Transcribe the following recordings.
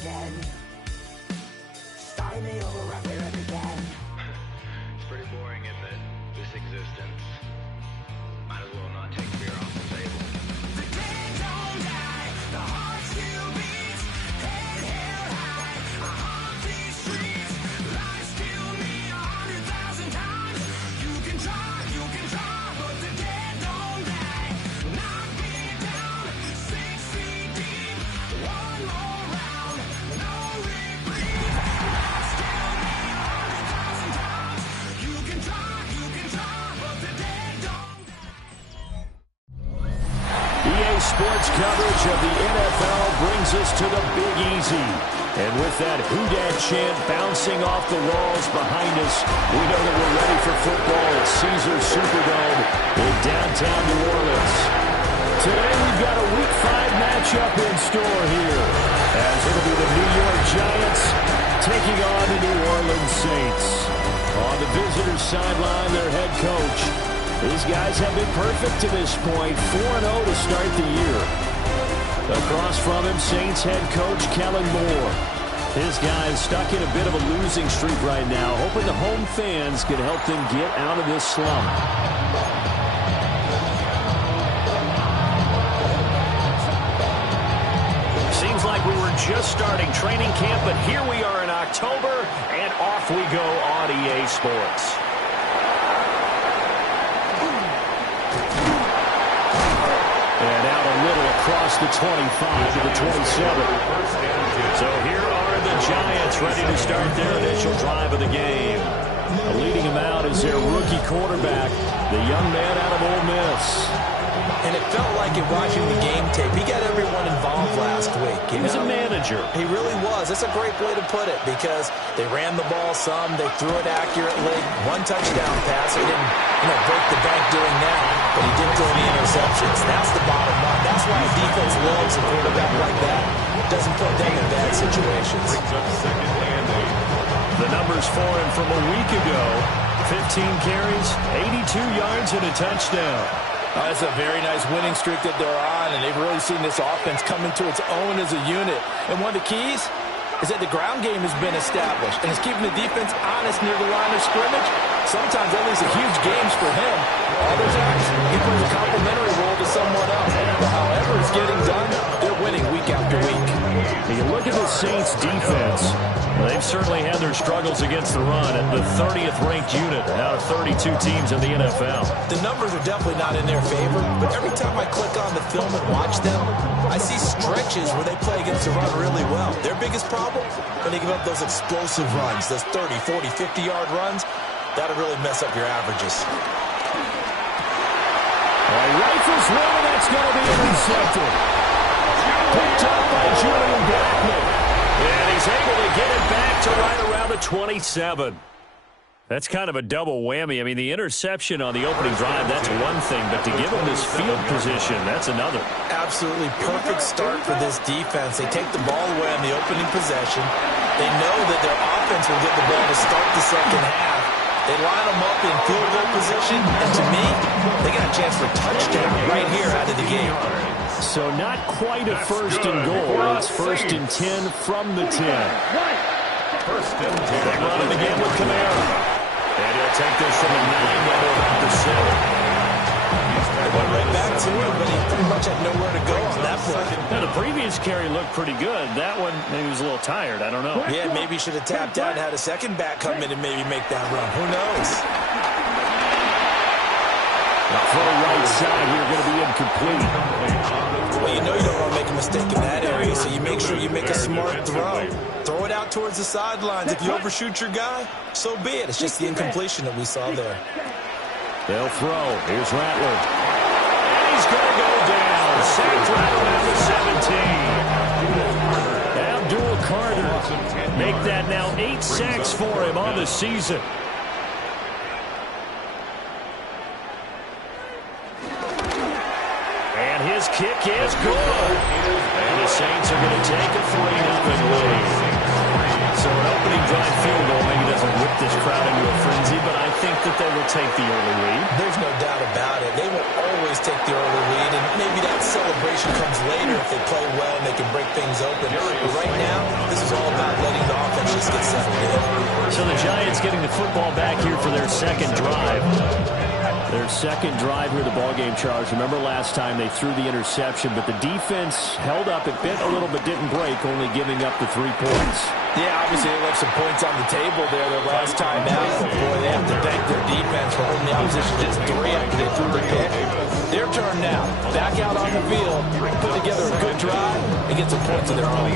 again. Start me over after it again. It's pretty boring, isn't it? This existence. Might as well not take beer off the table. The dead don't die, the heart still beats. Head held high, I haunt these streets. Lies kill me 100,000 times. You can try, but the dead don't die. Knock me down, 6 feet deep. One more round, no reprieve. Lies kill me 100,000 times. You can try, but the dead don't die. EA Sports coverage of the NFL brings us to the Big Easy. And with that Who Dat chant bouncing off the walls behind us, we know that we're ready for football at Caesars Superdome in downtown New Orleans. Today we've got a Week 5 matchup in store here, as it'll be the New York Giants taking on the New Orleans Saints. On the visitors' sideline, their head coach. These guys have been perfect to this point, 4-0 to start the year. Across from him, Saints head coach Kellen Moore. His guys stuck in a bit of a losing streak right now, hoping the home fans can help them get out of this slump. Seems like we were just starting training camp, but here we are in October, and off we go on EA Sports. And out a little across the 25 to the 27. So here are the Giants ready to start their initial drive of the game. Leading them out is their rookie quarterback, the young man out of Ole Miss. And it felt like it watching the game tape. He got everyone involved last week. He was a manager. He really was. That's a great way to put it because they ran the ball some. They threw it accurately. One touchdown pass. He didn't break the bank doing that, but he didn't throw any interceptions. That's the bottom line. That's why a defense loves a quarterback like that. Doesn't put them in bad situations. The numbers for him from a week ago, 15 carries, 82 yards, and a touchdown. That's a very nice winning streak that they're on, and they've really seen this offense come into its own as a unit. And one of the keys is that the ground game has been established, and it's keeping the defense honest near the line of scrimmage. Sometimes that leads to huge games for him. Other times, he plays a complimentary role to someone else. But however it's getting done, they're winning week after week. When you look at the Saints' defense, they've certainly had their struggles against the run at the 30th ranked unit out of 32 teams in the NFL. The numbers are definitely not in their favor, but every time I click on the film and watch them, I see stretches where they play against the run really well. Their biggest problem, when they give up those explosive runs, those 30, 40, 50-yard runs, that'll really mess up your averages. Rifles one, and that's going to be intercepted. Picked up by Julian Blackman. And he's able to get it back to right around the 27. That's kind of a double whammy. I mean, the interception on the opening drive, that's one thing, but to give him this field position, that's another. Absolutely perfect start for this defense. They take the ball away on the opening possession. They know that their offense will get the ball to start the second half. They line them up in field goal position, and to me, they got a chance for a touchdown right here out of the game. So not quite a first and goal. It's first and 10 from the 10. First and 10. They run it again with Kamara. And he'll take this from the 9 down to about the 7. They went right back to him, but he pretty much had nowhere to go on that play. Now, the previous carry looked pretty good. That one, maybe he was a little tired. I don't know. Yeah, maybe he should have tapped out and had a second back come in and maybe make that run. Who knows? Now for the right side, you're going to be incomplete. Well, you know you don't want to make a mistake in that area, so you make sure you make a smart throw. Throw it out towards the sidelines. If you overshoot your guy, so be it. It's just the incompletion that we saw there. They'll throw. Here's Rattler. And he's going to go down. Sacked right around the 17. Abdul Carter make that now 8 sacks for him on the season. And his kick is good. And the Saints are going to take a 3-0 lead. So an opening drive field goal maybe doesn't whip this crowd into a frenzy, but I think that they will take the early lead. There's no doubt about it. They will always take the early lead, and maybe that celebration comes later if they play well and they can break things open. But right now, this So the Giants getting the football back here for their second drive. Their second drive here, the ballgame, Charles. Remember last time they threw the interception, but the defense held up. It bit a little but didn't break, only giving up the 3 points. Yeah, obviously they left some points on the table there their last time out. But boy, they have to thank their defense for holding the opposition just 3 after they threw the pick. Their turn now. Back out on the field, put together a good drive, and get some points of their own.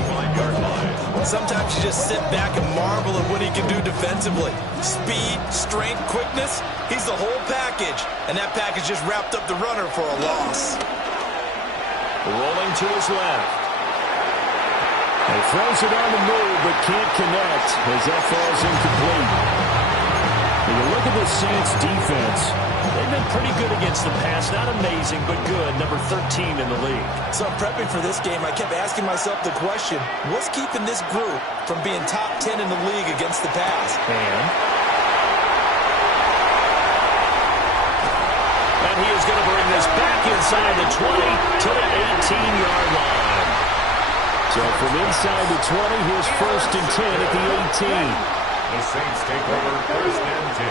Sometimes you just sit back and marvel at what he can do defensively. Speed, strength, quickness, he's the whole package. And that package just wrapped up the runner for a loss. Rolling to his left. He throws it on the move, but can't connect as that falls incomplete. When you look at the Saints defense, they've been pretty good against the pass. Not amazing, but good. Number 13 in the league. So prepping for this game, I kept asking myself the question, what's keeping this group from being top 10 in the league against the pass? And he is going to bring this back inside the 20 to the 18-yard line. So from inside the 20, here's 1st and 10 at the 18. The Saints take over 1st and 10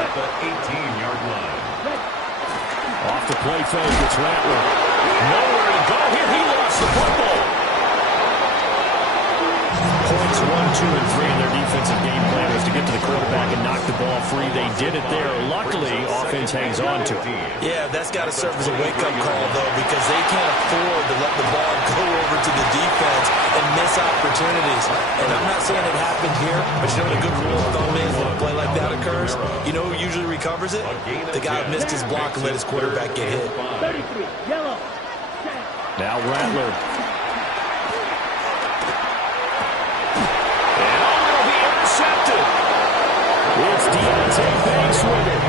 at the 18-yard line. Off the play fake, it's Rattler. Nowhere to go here. He lost the football. Points 1, 2, and 3 in their defensive game plan was to get to the quarterback and knock the ball free. They did it there. Luckily, offense hangs on to it. Yeah, that's got to serve as a wake-up call, though, because they can't afford to let the ball go over to the defense and miss opportunities. And I'm not saying it happened here, but you know what a good rule of thumb is when a play like that occurs? You know who usually recovers it? The guy who missed his block and let his quarterback get hit. 33, yellow. Now Rattler. It's Deontay Banks with it.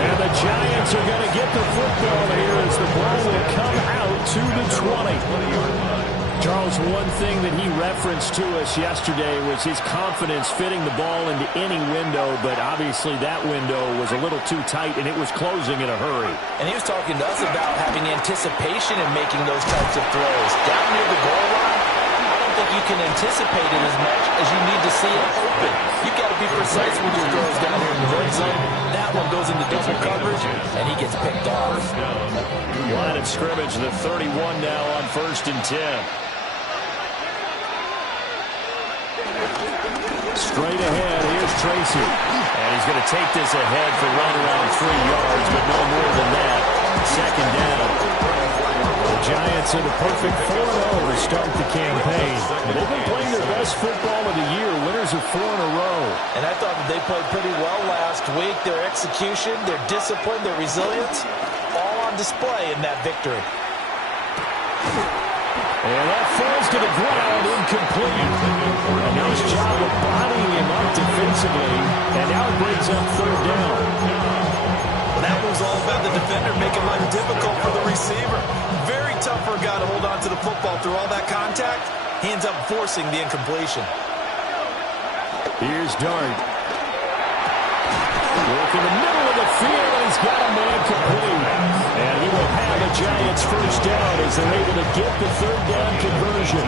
And the Giants are going to get the football here as the ball will come out to the 20. Charles, one thing that he referenced to us yesterday was his confidence fitting the ball into any window, but obviously that window was a little too tight, and it was closing in a hurry. And he was talking to us about having anticipation in making those types of throws. Down near the goal line, I don't think you can anticipate it as much as you need to see it open. You've got to be precise with your throws down here in the red zone. That one goes into double coverage, and he gets picked off. Line of scrimmage, the 31 now on 1st and 10. Straight ahead, here's Tracy. And he's going to take this ahead for right around 3 yards, but no more than that. 2nd down. The Giants are the perfect 4-0 to start the campaign. They've been playing their best football of the year. Winners of 4 in a row. And I thought that they played pretty well last week. Their execution, their discipline, their resilience, all on display in that victory. And that falls to the ground, incomplete. A nice job of bodying him up defensively. And now it brings up 3rd down. That was all about the defender making life difficult for the receiver. Very tough for a guy to hold on to the football through all that contact. He ends up forcing the incompletion. Here's Dart. Work in the middle of the field, and he's got a man complete. And he will have the Giants' 1st down as they're able to get the 3rd down conversion.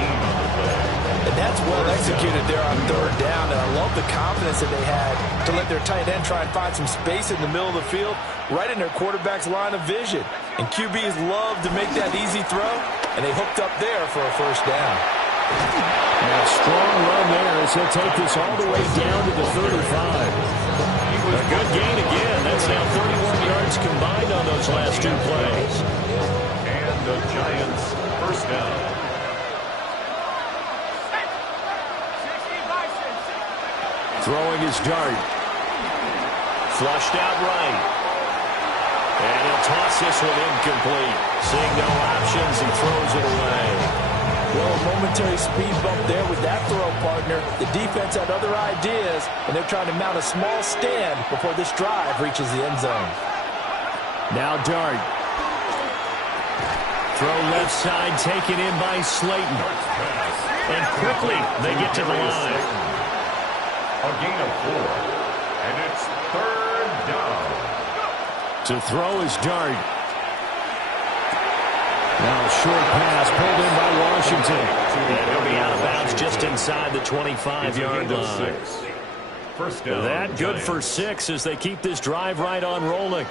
And that's well executed there on 3rd down. And I love the confidence that they had to let their tight end try and find some space in the middle of the field, right in their quarterback's line of vision. And QBs love to make that easy throw, and they hooked up there for a 1st down. And a strong run there as he'll take this all the way down to the 35. A good gain again. That's now 31 yards combined on those last 2 plays. And the Giants' 1st down. Throwing his Dart. Flushed out right. And he'll toss this one incomplete. Seeing no options, he throws it away. Well, a momentary speed bump there with that throw, partner. The defense had other ideas, and they're trying to mount a small stand before this drive reaches the end zone. Now Dart. Throw left side, taken in by Slayton. And quickly, they get to the line. A gain of 4. And it's 3rd down. To throw is Dart. Now a short pass pulled in by Washington. And he'll be out of bounds just inside the 25-yard line. First down. That good for 6 as they keep this drive right on rolling.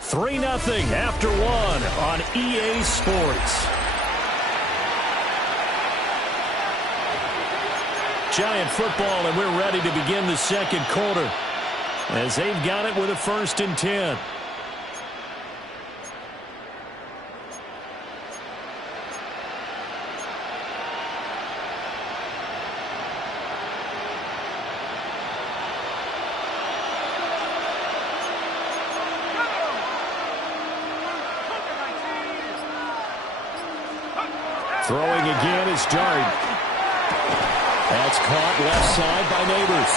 Three 0 after 1 on EA Sports. Giant football, and we're ready to begin the second quarter as they've got it with a 1st and 10. Throwing again is Dart. That's caught left side by Neighbors.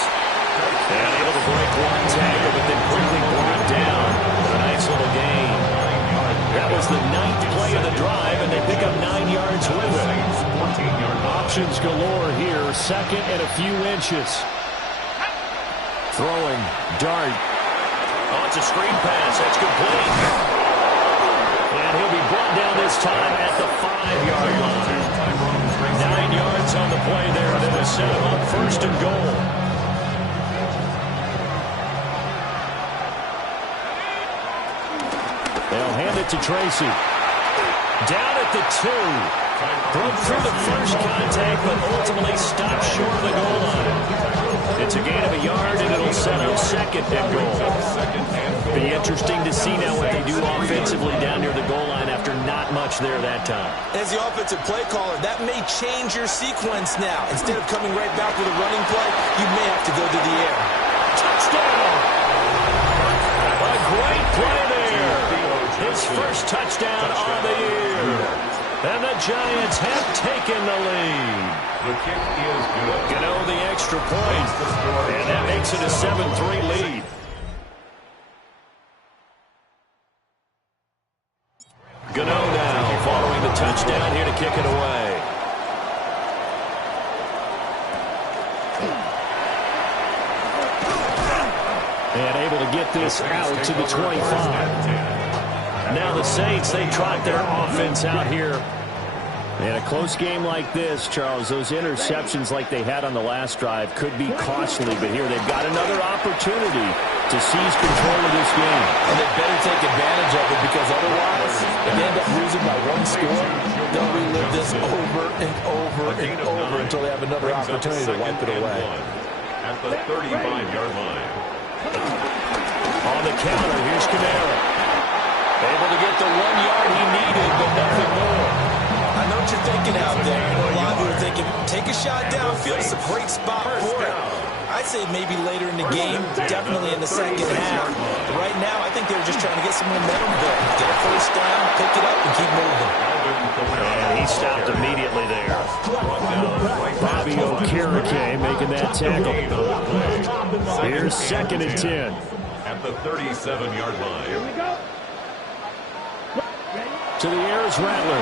And able to break one tackle, but then quickly brought down. A nice little gain. That was the 9th play of the drive, and they pick up 9 yards with it. Options galore here. 2nd and a few inches. Throwing. Dart. Oh, it's a screen pass. That's complete. And he'll be brought down this time at the 5-yard line. 9 yards on the play there, and it'll set him up 1st and goal. They'll hand it to Tracy. Down at the 2. Broke through the first contact, but ultimately stopped short of the goal line. It's a gain of a yard, and it'll set up 2nd and goal. Be interesting to see now what they do offensively down near the goal line after not much there that time. As the offensive play caller, that may change your sequence now. Instead of coming right back with a running play, you may have to go to the air. Touchdown! A great play there. His first touchdown on the year. And the Giants have taken the lead. The kick is good. Gano the extra point. And that makes it a 7-3 lead. Gano now following the touchdown here to kick it away. And able to get this out to the 25. Now the Saints, they trot their offense out here. In a close game like this, Charles, those interceptions like they had on the last drive could be costly, but here they've got another opportunity to seize control of this game. And they better take advantage of it, because otherwise, if they end up losing by 1 score, they'll relive this over and over and over until they have another opportunity to wipe it away. At the 35-yard line. On the counter, here's Kamara. Able to get the 1 yard he needed, but nothing more. I know what you're thinking out there. I know a lot of you are thinking, take a shot downfield. It's a great spot for it. I'd say maybe later in the game, definitely in the second half. But right now, I think they were just trying to get some momentum built. Get a first down, pick it up, and keep moving. And he stopped immediately there. Bobby Okereke making that tackle. Here's 2nd and 10. At the 37-yard line. Here we go. To the air is Rattler.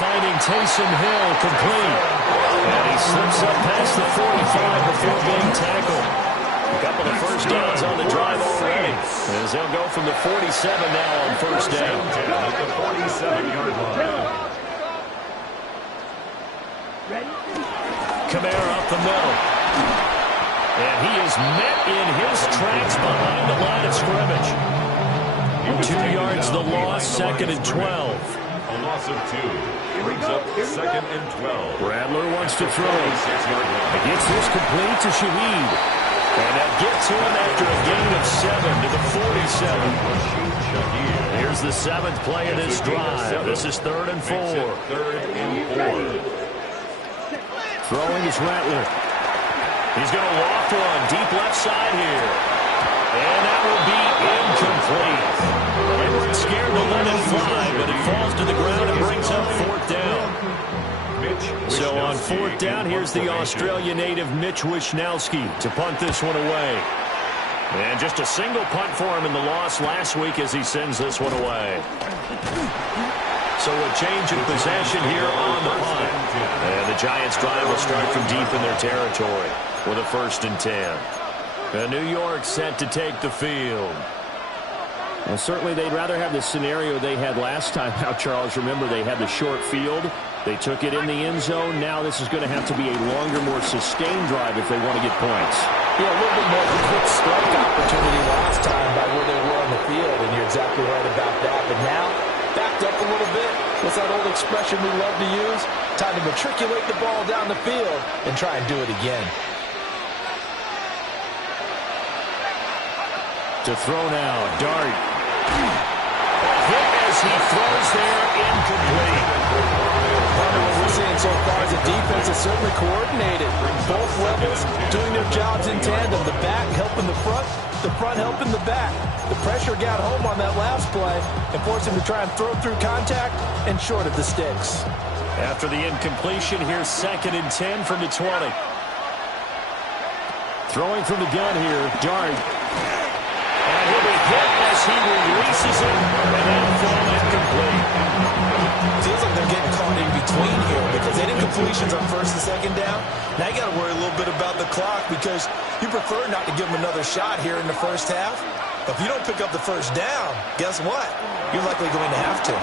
Finding Taysom Hill complete. And he slips up past the 45 before being tackled. A couple of first downs on the drive already. As they'll go from the 47 now on first down. At the 47-yard line. Kamara up the middle. And he is met in his tracks behind the line of scrimmage. 2 yards the loss, 2nd and 12. A loss of 2. Brings up 2nd and 12. Rattler wants to throw. 46-yard line. Gets this complete to Shaheed. And that gets to him after a gain of 7 to the 47. Here's the 7th play of this drive. This is 3rd and 4. 3rd and 4. Throwing is Rattler. He's going to loft one deep left side here. And that will be incomplete. They weren't scared to let it fly, but it falls to the ground and brings up 4th down. So on 4th down, here's the Australia native Mitch Wishnowsky to punt this one away. And just a single punt for him in the loss last week as he sends this one away. So a change in possession here on the punt. And the Giants drive will start from deep in their territory with a 1st and 10. New York set to take the field. Well, certainly they'd rather have the scenario they had last time. Now, Charles, remember they had the short field. They took it in the end zone. Now this is going to have to be a longer, more sustained drive if they want to get points. Yeah, a little bit more of a quick strike opportunity last time by where they were on the field, and you're exactly right about that. But now, backed up a little bit. What's that old expression we love to use? Time to matriculate the ball down the field and try and do it again. To throw now, Dart. Hit as he throws there, incomplete. What we're seeing so far is a defense that's certainly coordinated. Both levels doing their jobs in tandem. The back helping the front helping the back. The pressure got home on that last play and forced him to try and throw through contact and short of the sticks. After the incompletion, here's 2nd and 10 from the 20. Throwing from the gun here, Dart. And he'll be hit as he releases it, and that'll fall incomplete. Feels like they're getting caught in between here because they didn't completions on 1st and 2nd down. Now you got to worry a little bit about the clock because you prefer not to give them another shot here in the first half. If you don't pick up the 1st down, guess what? You're likely going to have to.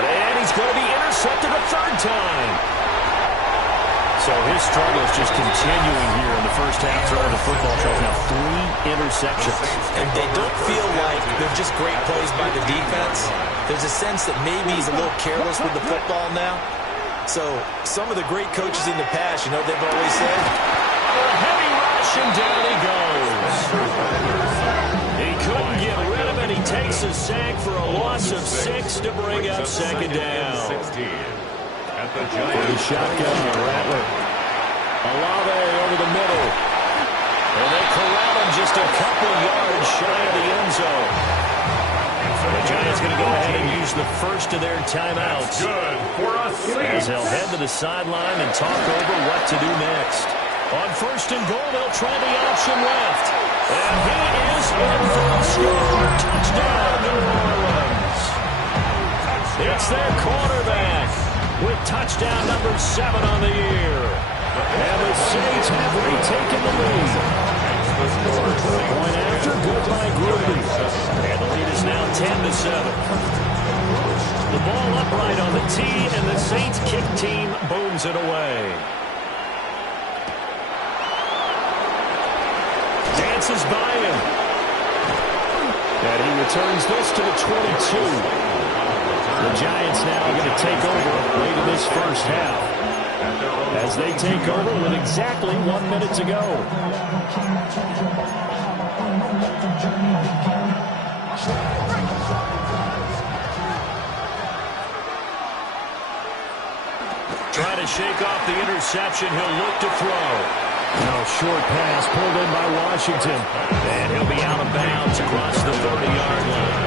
And he's going to be intercepted a 3rd time. So his struggle is just continuing here in the first half throwing the football. Charles, now 3 interceptions. And they don't feel like they're just great plays by the defense. There's a sense that maybe he's a little careless with the football now. So some of the great coaches in the past, you know, they've always said, a heavy rush, and down he goes. He couldn't get rid of it. He takes a sack for a loss of 6 to bring up 2nd down. For the shotgun, Rattler. Olave over the middle. And they corral him just a couple yards shy of the end zone. The Giants going to go ahead and use the first of their timeouts. Good for us. As they'll head to the sideline and talk over what to do next. On 1st and goal, they'll try the option left. And he is in for a score. Touchdown, New Orleans. It's their quarterback with touchdown number 7 on the year. And the Saints have retaken the lead. Point after, good by Gruby. And the lead is now 10-7. The ball upright on the tee, and the Saints kick team booms it away. Dances by him. And he returns this to the 22. The Giants now are going to take over late in this first half as they take over with exactly 1 minute to go. Trying to shake off the interception. He'll look to throw. No, short pass pulled in by Washington. And he'll be out of bounds across the 30-yard line.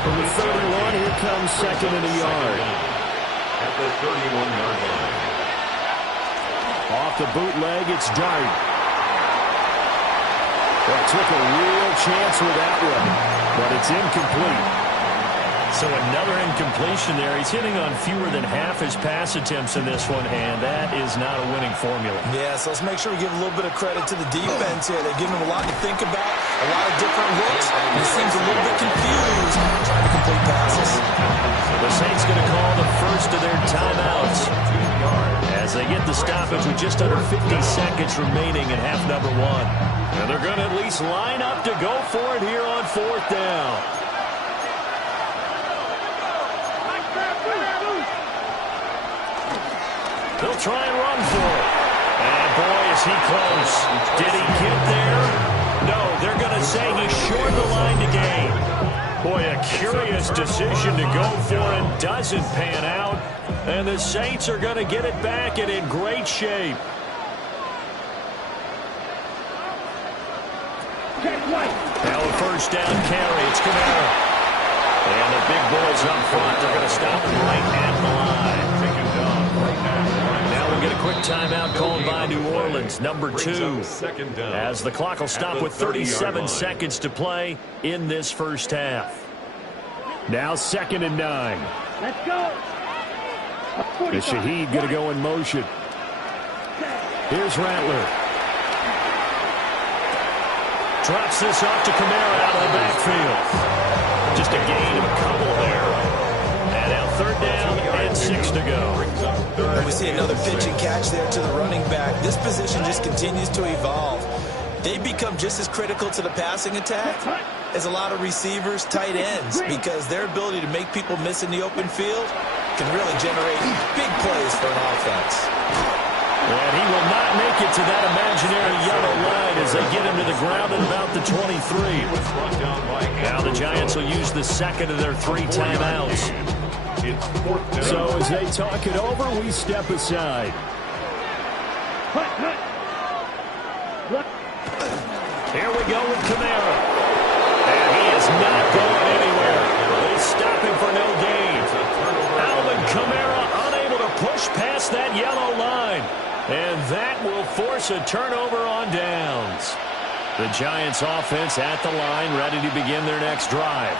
From the 31, here comes 2nd and a yard. At the 31-yard line. Off the bootleg, it's Dart. Well, took a real chance with that one, but it's incomplete. So another incompletion there. He's hitting on fewer than half his pass attempts in this one, and that is not a winning formula. Yeah, so let's make sure we give a little bit of credit to the defense here. They're giving him a lot to think about, a lot of different looks, and he seems a little bit confused trying to complete passes. The Saints going to call the first of their timeouts as they get the stoppage with just under 50 seconds remaining in half number 1. And they're going to at least line up to go for it here on 4th down. They'll try and run for it. And boy, is he close. Did he get there? No, they're going to say he's short the line to gain. Boy, a curious decision to go for it. Doesn't pan out. And the Saints are going to get it back and in great shape. Now a 1st down carry. It's Kamara. And the big boys up front. They're going to stop him right at the line. Now we'll get a quick timeout called by New Orleans, number 2. As the clock will stop with 37 seconds to play in this first half. Now 2nd and 9. Let's go. The Shaheed going to go in motion. Here's Rattler. Drops this off to Kamara out of the backfield. Just a gain of a couple there. And now third down and 6 to go. And we see another pitch and catch there to the running back. This position just continues to evolve. They become just as critical to the passing attack as a lot of receivers, tight ends, because their ability to make people miss in the open field can really generate big plays for an offense. And he will not make it to that imaginary yellow line as they get him to the ground at about the 23. Now the Giants will use the second of their 3 timeouts. So as they talk it over, we step aside. Here we go with Kamara. And he is not going anywhere. They stop him for no gain. Alvin Kamara unable to push past that yellow line. And that will force a turnover on downs. The Giants offense at the line, ready to begin their next drive.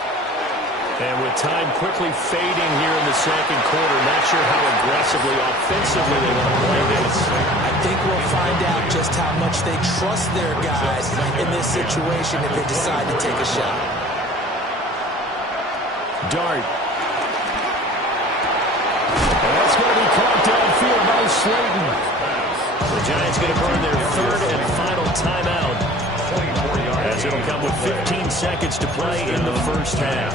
And with time quickly fading here in the second quarter, not sure how aggressively, offensively they want to play this. I think we'll find out just how much they trust their guys in this situation if they decide to take a shot. Dart. And that's going to be caught downfield by Slayton. The Giants going to burn their third and final timeout, as it'll come with 15 seconds to play in the first half.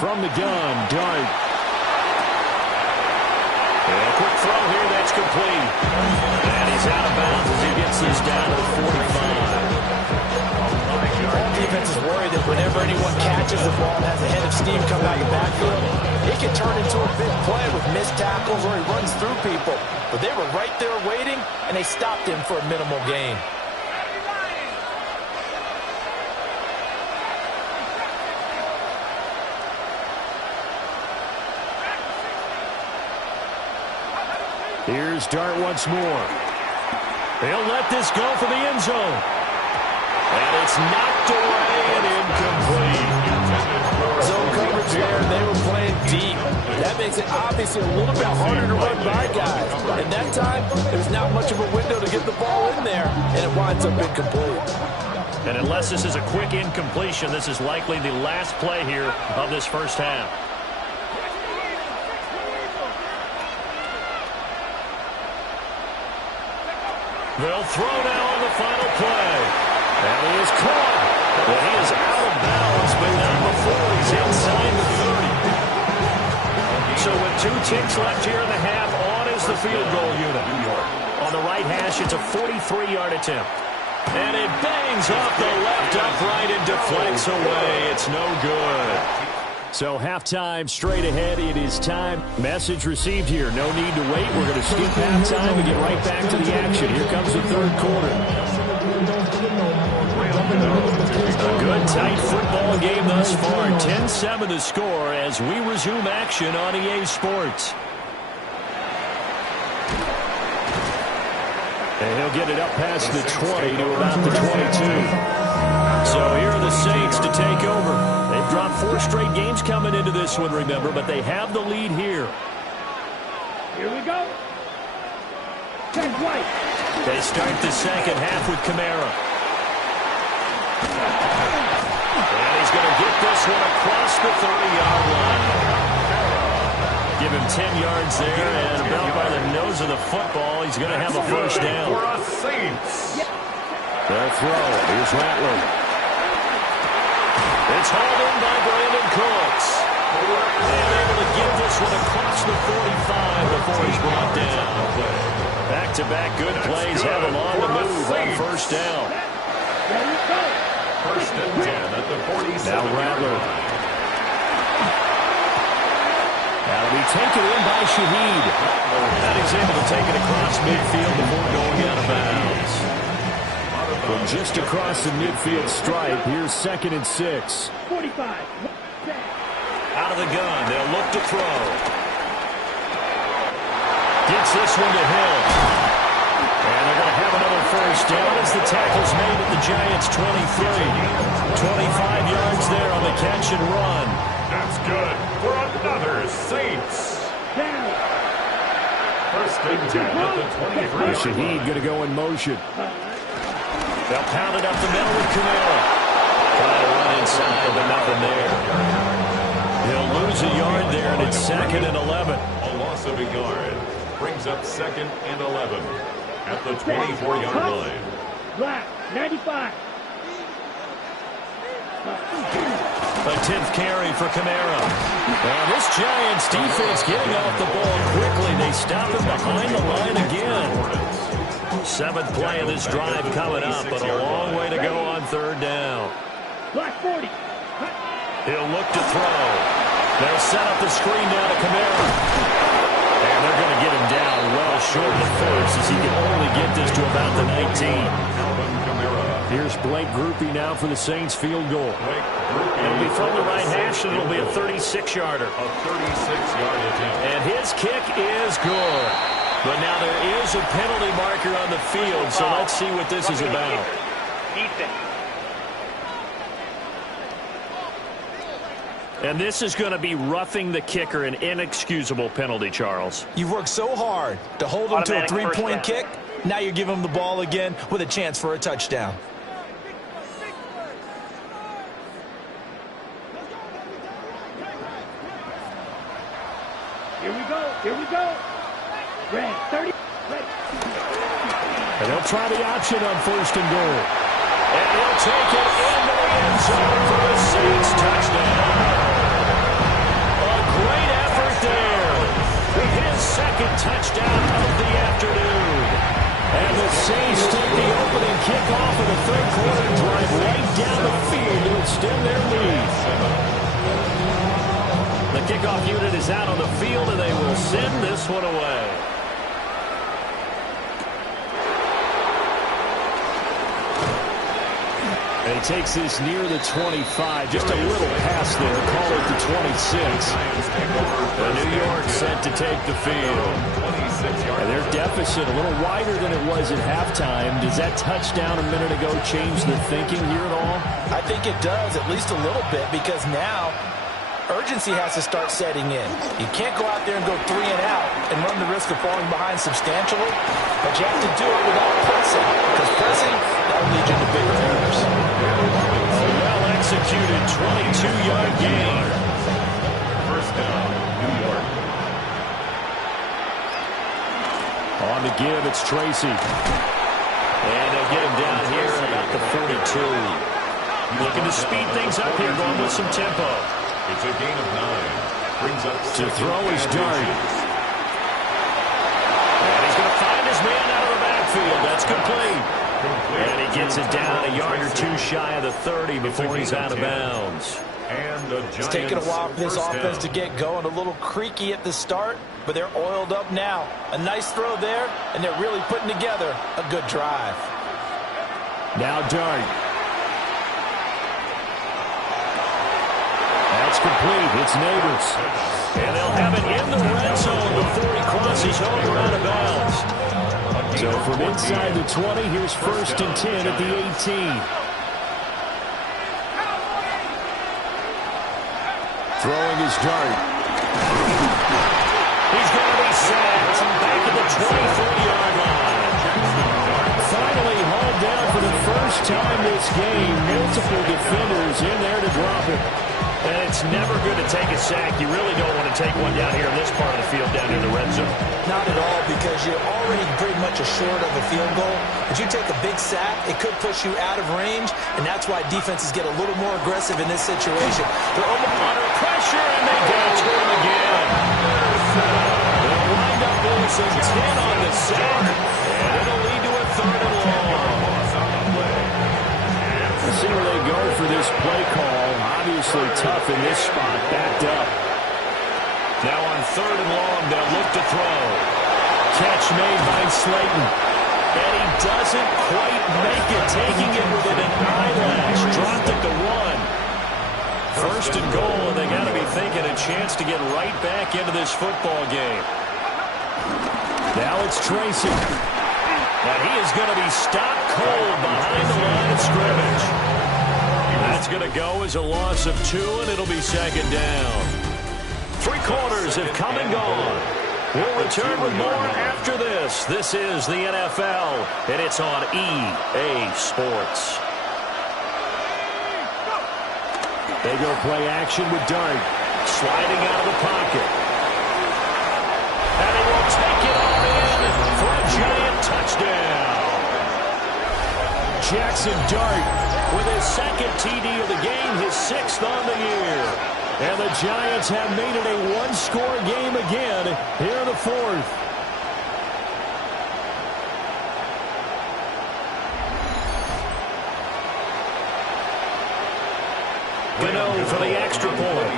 From the gun, Dart. And a quick throw here, that's complete. And he's out of bounds as he gets this down to the 45. Defense is worried that whenever anyone catches the ball and has a head of steam come out the backfield, it can turn into a big play with missed tackles or he runs through people. But they were right there waiting, and they stopped him for a minimal gain. Here's Dart once more. They'll let this go for the end zone. And it's knocked away and incomplete. Zone coverage there, and they were playing deep. That makes it obviously a little bit harder to run by guys. And that time, there's not much of a window to get the ball in there, and it winds up incomplete. And unless this is a quick incompletion, this is likely the last play here of this first half. They'll throw now on the final play. And he is caught. Well, he is out of bounds, but not before he's inside the 30. So with 2 ticks left here in the half, on is the field goal unit. On the right hash, it's a 43-yard attempt. And it bangs off the left upright and deflects away. It's no good. So halftime straight ahead. It is time. Message received here. No need to wait. We're going to skip halftime and get right back to the action. Here comes the third quarter. A good, tight football game thus far. 10-7 the score as we resume action on EA Sports. And he'll get it up past the 20 to about the 22. So here are the Saints to take over. They've dropped 4 straight games coming into this one, remember, but they have the lead here. Here we go. Check right. They start the second half with Kamara. And he's going to get this one across the 30-yard line. Give him 10 yards there, and about by the nose of the football, he's going to have a first down. They'll throw. Here's Rattler. It's hauled in by Brandon Cooks. And able to get this one across the 45 before he's brought down. Back-to-back good plays have him on the move on first down. First and 10 at the 47. Now Rattler. That'll be taken in by Shaheed. And he's able to take it across midfield before going out of bounds. From just across the midfield stripe, here's 2nd and 6. 45. Out of the gun, they'll look to throw. Gets this one to Hill. And they're going to have another first down as the tackle's made at the Giants' 23. 25 yards there on the catch and run. That's good for another Saints. Down. First and 10 at the 23. Shaheed going to go in motion. They'll pound it up the middle with Camara. Trying to run inside, but nothing there. He'll lose a yard there, and it's 2nd and 11. A loss of a yard brings up 2nd and 11 at the 24-yard line. Black, 95. A 10th carry for Camara. And this Giants defense getting off the ball quickly. They stop him behind the line again. 7th play of this drive coming up, but a long way to go on 3rd down. Black 40. He'll look to throw. They'll set up the screen down to Camara. And they're going to get him down well short of the first as he can only get this to about the 19. Here's Blake Groupie now for the Saints field goal. It'll be from the right hash, and it'll be a 36-yarder. A 36-yard attempt. And his kick is good. But now there is a penalty marker on the field, so let's see what this is about. And this is going to be roughing the kicker, an inexcusable penalty, Charles. You've worked so hard to hold him to a 3-point kick. Now you give him the ball again with a chance for a touchdown. Here we go. Here we go. Red, 30. Red. And they'll try the option on 1st and goal. And he'll take it into the end zone for the Saints touchdown. A great effort there. His 2nd touchdown of the afternoon. And the Saints take the opening kickoff of the 3rd quarter and drive right down the field to extend their lead. The kickoff unit is out on the field, and they will send this one away. And he takes this near the 25. Just a little pass there. Call it the 26. And New York set to take the field. And their deficit a little wider than it was at halftime. Does that touchdown a minute ago change the thinking here at all? I think it does, at least a little bit, because now urgency has to start setting in. You can't go out there and go 3 and out and run the risk of falling behind substantially, but you have to do it without pressing, because pressing, that'll lead you to bigger errors. A well-executed 22-yard gain. First down, New York. On the give, it's Tracy. And they'll get him down here at about the 42. Looking to speed things up here, going with some tempo. It's a gain of 9. Brings up To throw his dart. And he's going to find his man out of the backfield. That's complete. And he gets it down a yard or 2 shy of the 30 before he's out of bounds. And It's taken a while for this offense to get going. A little creaky at the start, but they're oiled up now. A nice throw there, and they're really putting together a good drive. Now Dart. That's complete. It's Neighbors. And they'll have it in the red zone before he crosses over out of bounds. So from inside the 20, here's 1st and 10 at the 18. Throwing his dart. He's going to be sacked back at the 24-yard line. Finally hauled down for the first time this game. Multiple defenders in there to drop it. And it's never good to take a sack. You really don't want to take one down here in this part of the field down near the red zone. Not at all, because you're already pretty much assured of a field goal. But you take a big sack, it could push you out of range, and that's why defenses get a little more aggressive in this situation. They're almost under pressure, and they go to him again. They'll wind up losing 10 on the sack, and it'll lead to a 3rd and long. Let's see where they go for this play call. Obviously tough in this spot, backed up. Now on 3rd and long, they'll look to throw. Catch made by Slayton. And he doesn't quite make it, taking it within an eyelash. Dropped it to 1. 1st and goal, and they got to be thinking a chance to get right back into this football game. Now it's Tracy. And he is going to be stopped cold behind the line of scrimmage. That's going to go as a loss of 2, and it'll be second down. 3 quarters have come and gone. We'll return with more after this. This is the NFL, and it's on EA Sports. They go play action with Dart. Sliding out of the pocket. And he will take it all in for a giant touchdown. Jackson Dart With his second TD of the game, his 6th on the year. And the Giants have made it a one-score game again here in the 4th. Gano for the extra point.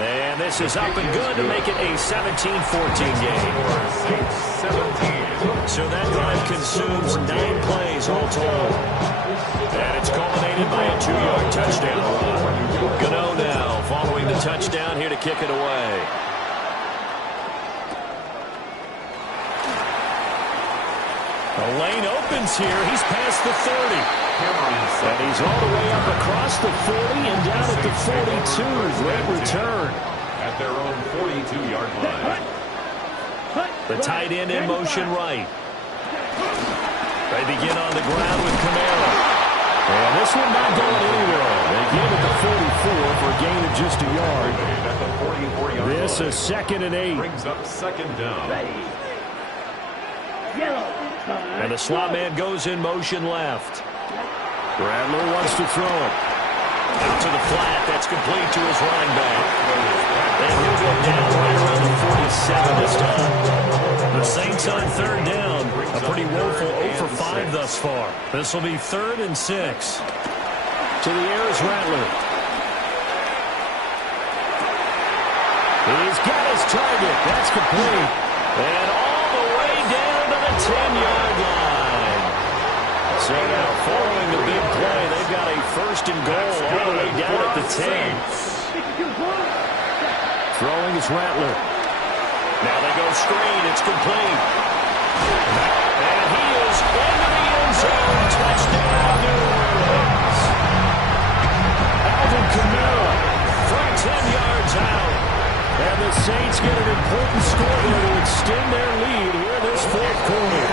And this is up and good to make it a 17-14 game. So that drive consumes 9 plays all told. And it's culminated by a 2-yard touchdown run. Gano now following the touchdown here to kick it away. The lane opens here. He's past the 30. And he's all the way up across the 40 and down at the 42. Great return. At their own 42-yard line. The tight end in motion right. They begin on the ground with Camaro. And this one not going anywhere. They give it the 44 for a gain of just a yard. At the 44-yard line. This is 2nd and 8. Brings up 2nd down. And the slot man goes in motion left. Bradler wants to throw it. Out to the flat. That's complete to his running back. And he'll go down right around the 47 this time. The Saints on 3rd down. A pretty woeful 0 for 5 thus far. This will be 3rd and 6. To the air is Rattler. He's got his target. That's complete. And all the way down to the 10-yard line. So now following the big play, they've got a 1st and goal all the way down at the 10. Throwing is Rattler. Now they go screen. It's complete. And he is into the end zone. Touchdown, New Orleans. Alvin Kamara From 10 yards out. And the Saints get an important score here to extend their lead here in this 4th quarter.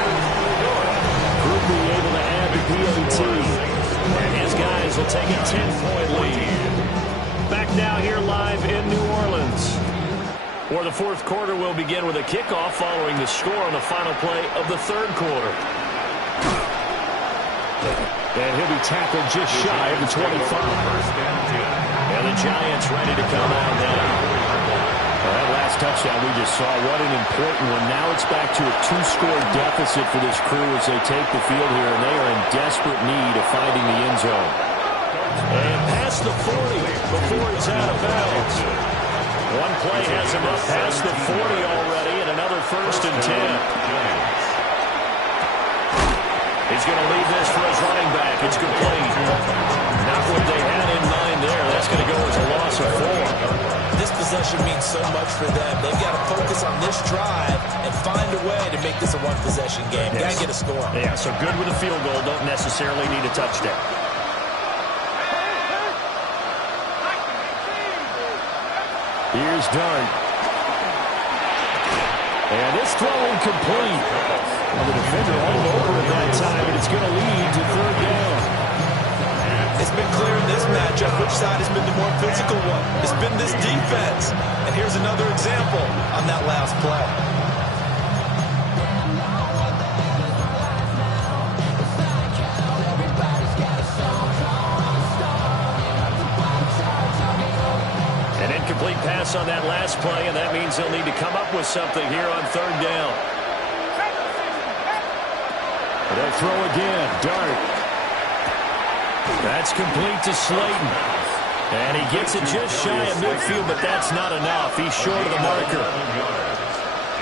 Crewby able to add the PAT. And his guys will take a 10-point lead. Back now here live in New Orleans. For the 4th quarter, will begin with a kickoff following the score on the final play of the 3rd quarter. And he'll be tackled just shy of the 25. And the Giants ready to come out now. That last touchdown we just saw, what an important one. Now it's back to a 2-score deficit for this crew as they take the field here, and they are in desperate need of finding the end zone. And past the 40 before he's out of bounds. One play has him up past the 40 already, and another 1st and 10. He's going to leave this for his running back. It's complete. Not what they had in mind there. That's going to go as a loss of 4. This possession means so much for them. They've got to focus on this drive and find a way to make this a one-possession game. Yes. Got to get a score. Yeah, so good with a field goal. Don't necessarily need a touchdown. Here's Dart. And this throw incomplete. Well, the defender all over at that time, and it's going to lead to 3rd down. It's been clear in this matchup which side has been the more physical one. It's been this defense. And here's another example on that last play. An incomplete pass on that last play, and that means they'll need to come up with something here on 3rd down. They'll throw again. Dart. That's complete to Slayton. And he gets it just shy of midfield, but that's not enough. He's short of the marker.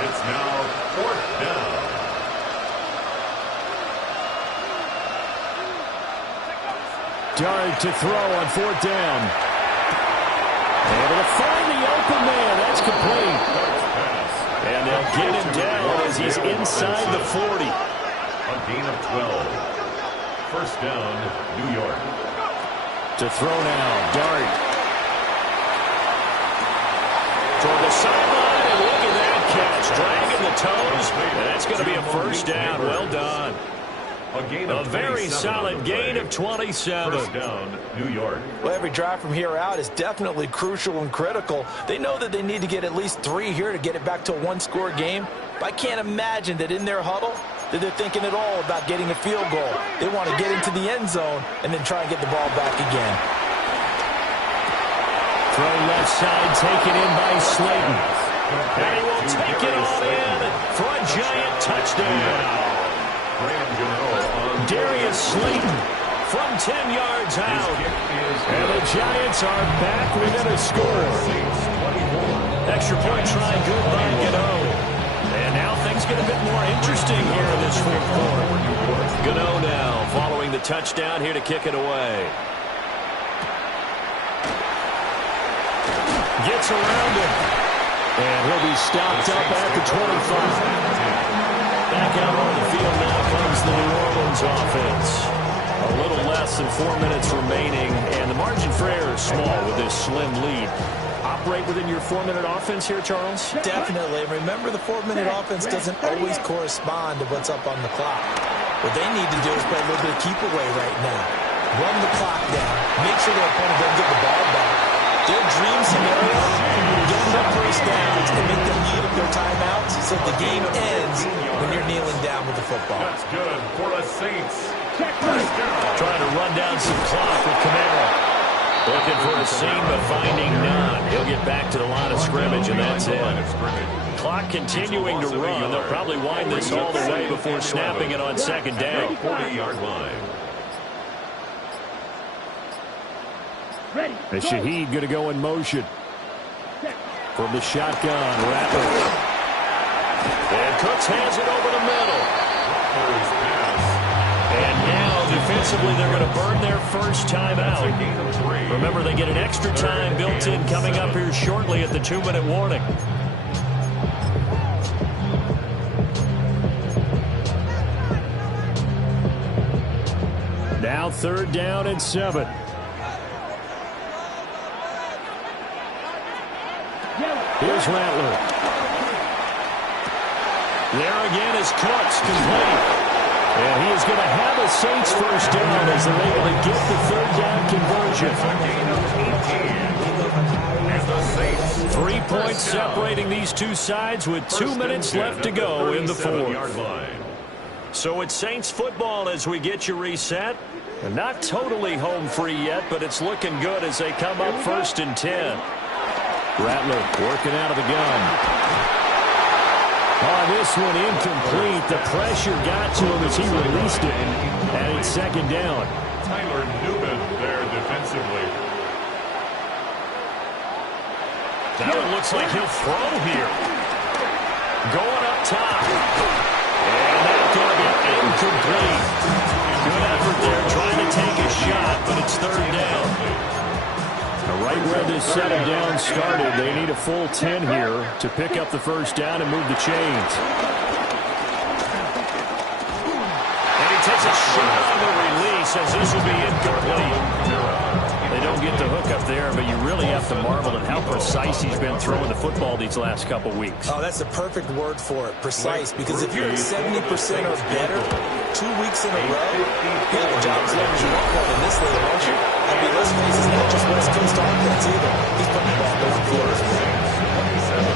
It's now 4th down. Dart to throw on 4th down. Able to find the open man. That's complete. And they'll get him down as he's inside the 40. A gain of 12. First down, New York. To throw now, Dart. Toward the sideline, and look at that catch. Dragging the toes, and that's going to be a first down. Well done. A very solid gain of 27. First down, New York. Well, every drive from here out is definitely crucial and critical. They know that they need to get at least 3 here to get it back to a one-score game. But I can't imagine that in their huddle that they're thinking at all about getting a field goal. They want to get into the end zone and then try and get the ball back again. Throw left side, taken in by Slayton. And he will take it all in for a giant touchdown. Darius Slayton from 10 yards out. And the Giants are back within a score. Extra point try good by Gano. And now things get a bit more interesting here in this fourth quarter. Gano now following the touchdown here to kick it away. Gets around him. And he'll be stopped up at the 25. Back out on the field now comes the New Orleans offense. A little less than 4 minutes remaining, and the margin for error is small with this slim lead. Operate within your 4-minute offense here, Charles? Definitely. Remember, the 4-minute offense doesn't always correspond to what's up on the clock. What they need to do is play a little bit of keep away right now. Run the clock down. Make sure their opponent doesn't get the ball back. Their dream scenario, get them first downs and make them yield their timeouts so the game ends when you're kneeling down with the football. That's good for the Saints. Trying to run down some clock with Camara. Looking for a seam, but finding none. He'll get back to the line of scrimmage, and that's it. Clock continuing to run. They'll probably wind this all the way before snapping it on second down. 40-yard line. And Shaheed going to go in motion. From the shotgun, Rattler. And Cooks hands it over the middle. And now, defensively, they're going to burn their first time out. Remember, they get an extra time built in coming up here shortly at the 2-minute warning. Now 3rd down and 7. Here's Rattler. There again is Cooks, complete. And he is going to have a Saints first down as they're able to get the 3rd down conversion. 3 points separating these two sides with 2 minutes left to go in the 4th. So it's Saints football as we get you reset. And not totally home free yet, but it's looking good as they come up 1st and 10. Rattler working out of the gun. Oh, this one incomplete. The pressure got to him as he released it. And it's 2nd down. Tyler Newman there defensively. Now it looks like he'll throw here. Going up top. And that's going to be incomplete. Good effort there trying to take a shot, but it's 3rd down. Right where this settle down started, they need a full 10 here to pick up the first down and move the chains. And he takes a shot on the release as this will be incomplete. They don't get the hook up there, but you really have to marvel at how precise he's been throwing the football these last couple weeks. Oh, that's the perfect word for it, precise, because if you're at 70% or better 2 weeks in a row, you have a job as long as you want one in this league, don't you? I mean, let's face it, it's not just West Coast offense either. He's putting the ball downfield.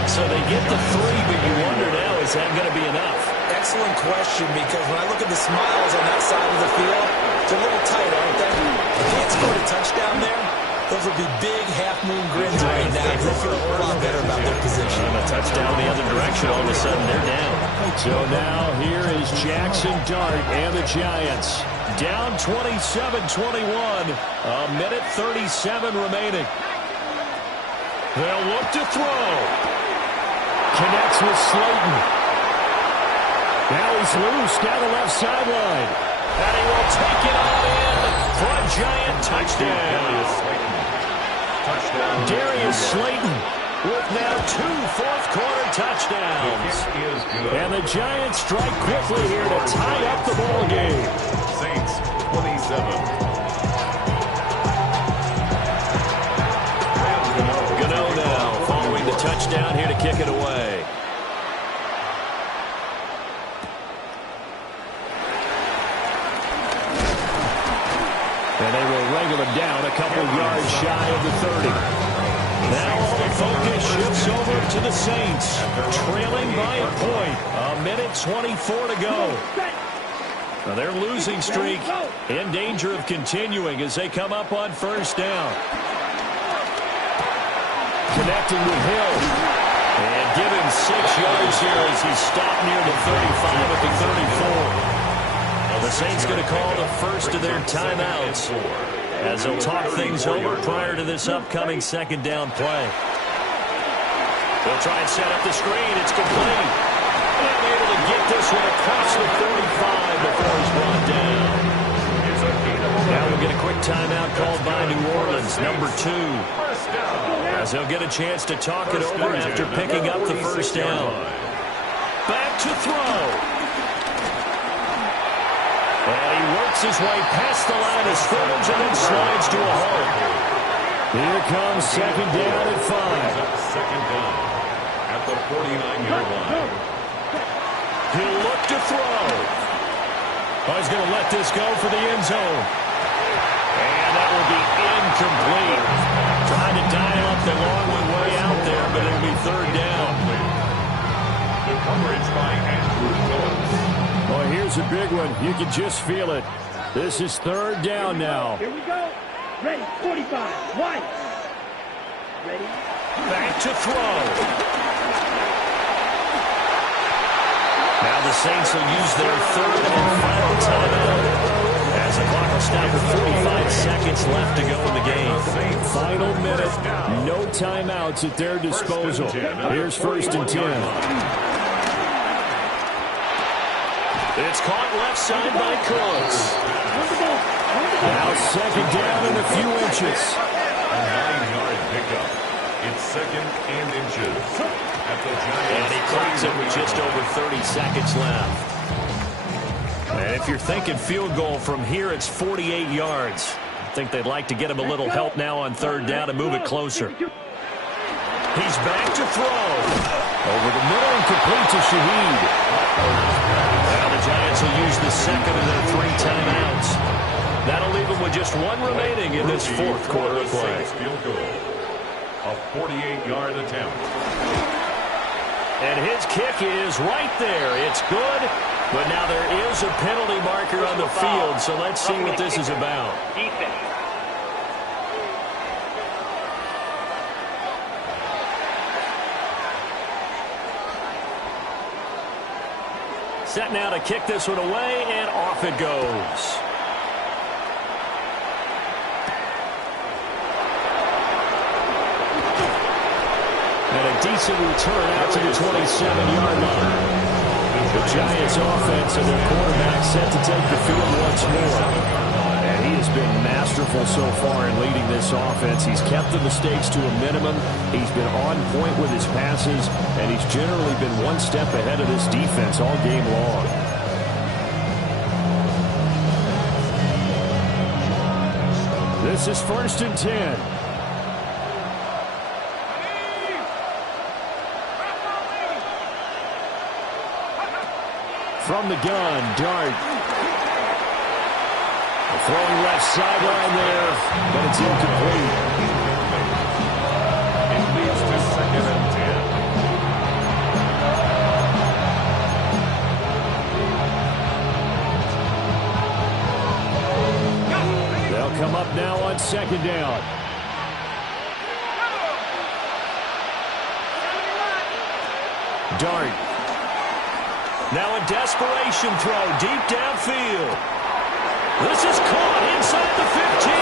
So they get the 3, but you wonder now, is that going to be enough? Excellent question, because when I look at the smiles on that side of the field, they're a little tight, aren't they? If they had scored a touchdown there, those would be big half-moon grins right now because they feel a whole lot better about their position. And a touchdown the other direction, all of a sudden they're down. So now here is Jackson Dart and the Giants. Down 27-21, a minute 37 remaining. They'll look to throw. Connects with Slayton. Now he's loose down the left sideline. And he will take it on in for a giant touchdown. Darius Slayton with now 2 fourth-quarter touchdowns. And the Giants strike quickly here to tie up the ball game. Saints 27. Gano now following the touchdown here to kick it away. And they will wrangle him down a couple yards shy of the 30. Now all the focus shifts over to the Saints, trailing by a point. A minute 24 to go. Now their losing streak in danger of continuing as they come up on first down. Connecting with Hill. And give him 6 yards here as he's stopped near the 35 at the 34. The Saints going to call the first of their timeouts as they'll talk things over prior to this upcoming second down play. They'll try and set up the screen. It's complete. And able to get this one across the 45 before he's brought down. Now we'll get a quick timeout called by New Orleans, number 2. As they'll get a chance to talk it over after picking up the first down. Back to throw. And he works his way past the line of scrimmage and then slides to a halt. Here comes second down at 5. Second down at the 49-yard line. He'll look to throw. Oh, he's going to let this go for the end zone. And that will be incomplete. Trying to dial up the long way out there, but it'll be third down. The coverage by Andrew Phillips. Oh, here's a big one. You can just feel it. This is third down now. Here we go. Ready. 45. Wide. Ready. Back to throw. Now the Saints will use their third and final timeout as the clock will stop with 45 seconds left to go in the game. Final minute. No timeouts at their disposal. Here's first and 10. It's caught left side by Cooks. Now second down and a few inches. A 9-yard pickup. It's second and inches. At the Giants. And he clocks it with just over 30 seconds left. And if you're thinking field goal from here, it's 48 yards. I think they'd like to get him a little help now on third down and move it closer. He's back to throw. Over the middle and complete to Shaheed. Now the Giants will use the second of their 3 timeouts. That'll leave them with just 1 remaining in this fourth quarter of play. Field goal. A 48-yard attempt. And his kick is right there. It's good, but now there is a penalty marker on the field, so let's see what this is about. Set now to kick this one away, and off it goes. And a decent return out to the 27-yard line. The Giants offense and their quarterback set to take the field once more. And he has been masterful so far in leading this offense. He's kept the mistakes to a minimum. He's been on point with his passes, and he's generally been one step ahead of this defense all game long. This is first and 10. From the gun, Dart. Throwing left sideline there, but it's incomplete. It leads to second and 10. They'll come up now on second down. Dart. Now a desperation throw deep downfield. This is caught inside the 15.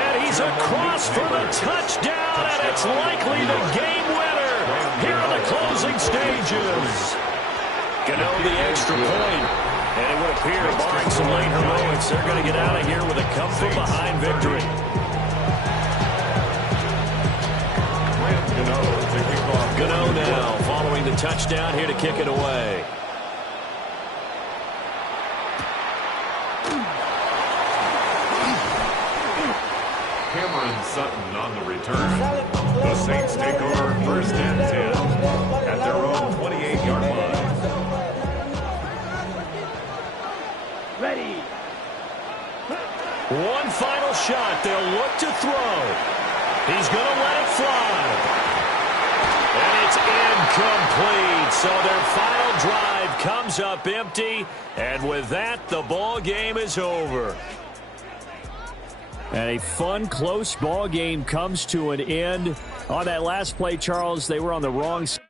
And he's across for the touchdown, and it's likely the game winner here in the closing stages. Gano the extra point. And it would appear, barring some late heroics, they're going to get out of here with a come-from-behind victory. Gano now following the touchdown here to kick it away. Cameron Sutton on the return. The Saints take over 1st and 10 at their own 28-yard line. Ready. One final shot. They'll look to throw. He's going to let it fly. And it's incomplete. So their final drive comes up empty. And with that, the ball game is over. And a fun, close ball game comes to an end. On that last play, Charles, they were on the wrong side.